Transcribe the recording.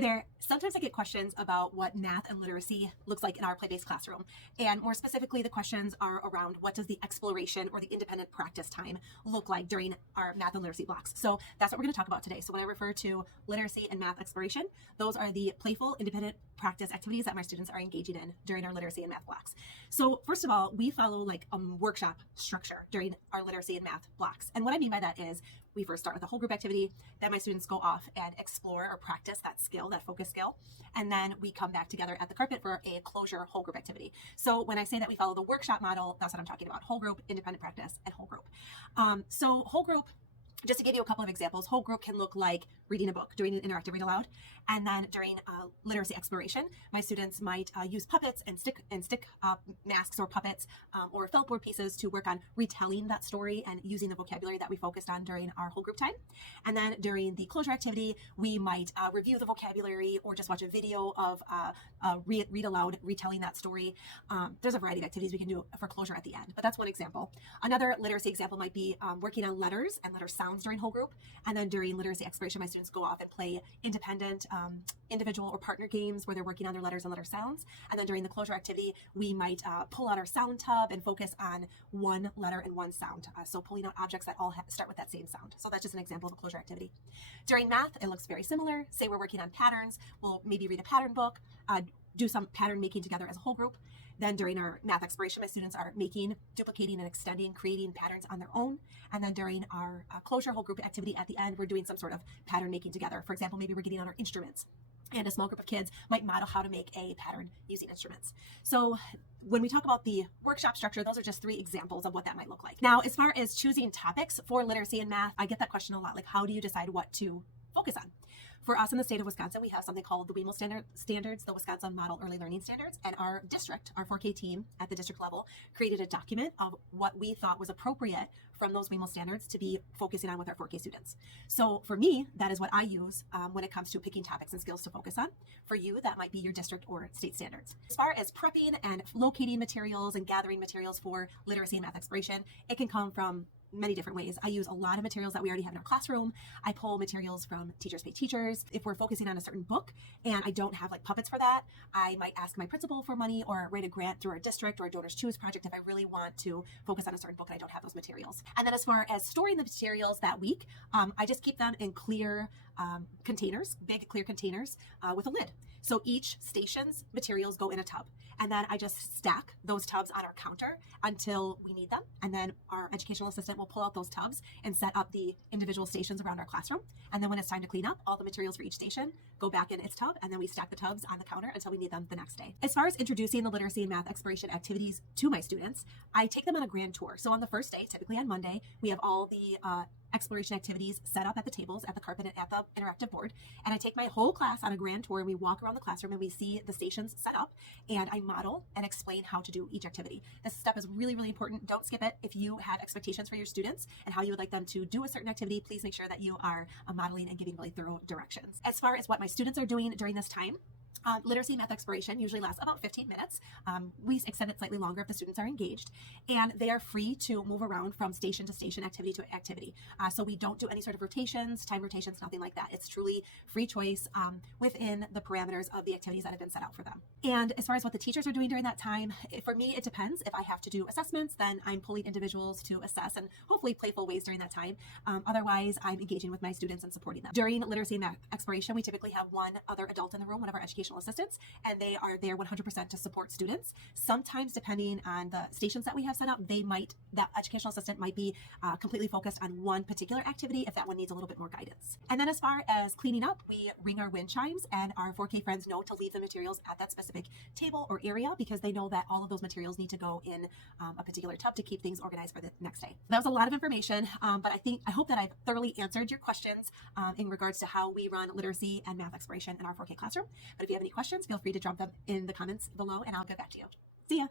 Hey there. Sometimes I get questions about what math and literacy looks like in our play-based classroom. And more specifically, the questions are around what does the exploration or the independent practice time look like during our math and literacy blocks. So that's what we're going to talk about today. So when I refer to literacy and math exploration, those are the playful, independent practice activities that my students are engaging in during our literacy and math blocks. So first of all, we follow like a workshop structure during our literacy and math blocks. And what I mean by that is we first start with a whole group activity, then my students go off and explore or practice that skill, that focus skill, and then we come back together at the carpet for a closure whole group activity. So when I say that we follow the workshop model, that's what I'm talking about: whole group, independent practice, and whole group. So whole group, just to give you a couple of examples, whole group can look like reading a book, doing an interactive read aloud, and then during literacy exploration, my students might use puppets and stick masks or puppets or felt board pieces to work on retelling that story and using the vocabulary that we focused on during our whole group time. And then during the closure activity, we might review the vocabulary or just watch a video of read aloud, retelling that story. There's a variety of activities we can do for closure at the end, but that's one example. Another literacy example might be working on letters and letter sounds during whole group, and then during literacy exploration, my students go off and play independent, individual or partner games where they're working on their letters and letter sounds. And then during the closure activity, we might pull out our sound tub and focus on one letter and one sound. So pulling out objects that all start with that same sound. So that's just an example of a closure activity. During math, it looks very similar. Say we're working on patterns, we'll maybe read a pattern book, do some pattern making together as a whole group. Then during our math exploration, my students are making, duplicating, and extending, creating patterns on their own. And then during our closure whole group activity at the end, we're doing some sort of pattern making together. For example, maybe we're getting on our instruments, and a small group of kids might model how to make a pattern using instruments. So when we talk about the workshop structure, those are just 3 examples of what that might look like. Now, as far as choosing topics for literacy and math, I get that question a lot. Like, how do you decide what to focus on? For us in the state of Wisconsin, we have something called the WEML standards, the Wisconsin Model Early Learning Standards, and our district, our 4K team at the district level, created a document of what we thought was appropriate from those WEML standards to be focusing on with our 4K students. So for me, that is what I use when it comes to picking topics and skills to focus on. For you, that might be your district or state standards. As far as prepping and locating materials and gathering materials for literacy and math exploration, it can come from many different ways. I use a lot of materials that we already have in our classroom. I pull materials from Teachers Pay Teachers. If we're focusing on a certain book and I don't have like puppets for that, I might ask my principal for money or write a grant through our district or a Donors Choose project if I really want to focus on a certain book and I don't have those materials. And then as far as storing the materials that week, I just keep them in clear containers, big clear containers with a lid. So each station's materials go in a tub, and then I just stack those tubs on our counter until we need them. And then our educational assistant will pull out those tubs and set up the individual stations around our classroom. And then when it's time to clean up, all the materials for each station go back in its tub, and then we stack the tubs on the counter until we need them the next day. As far as introducing the literacy and math exploration activities to my students, I take them on a grand tour. So on the first day, typically on Monday, we have all the exploration activities set up at the tables, at the carpet, and at the interactive board. And I take my whole class on a grand tour, and we walk around the classroom and we see the stations set up, and I model and explain how to do each activity. This step is really, really important. Don't skip it. If you have expectations for your students and how you would like them to do a certain activity, please make sure that you are modeling and giving really thorough directions. As far as what my students are doing during this time, literacy and math exploration usually lasts about 15 minutes. We extend it slightly longer if the students are engaged, and they are free to move around from station to station, activity to activity. So we don't do any sort of rotations, time rotations, nothing like that. It's truly free choice within the parameters of the activities that have been set out for them. And as far as what the teachers are doing during that time, for me, it depends. If I have to do assessments, then I'm pulling individuals to assess and hopefully playful ways during that time. Otherwise, I'm engaging with my students and supporting them. During literacy and math exploration, we typically have one other adult in the room, one of our educational assistants, and they are there 100% to support students. Sometimes, depending on the stations that we have set up, that educational assistant might be completely focused on one particular activity if that one needs a little bit more guidance. And then as far as cleaning up, we ring our wind chimes, and our 4K friends know to leave the materials at that specific table or area because they know that all of those materials need to go in a particular tub to keep things organized for the next day. That was a lot of information, but I hope that I've thoroughly answered your questions in regards to how we run literacy and math exploration in our 4K classroom. But if you have any questions, feel free to drop them in the comments below and I'll get back to you. See ya.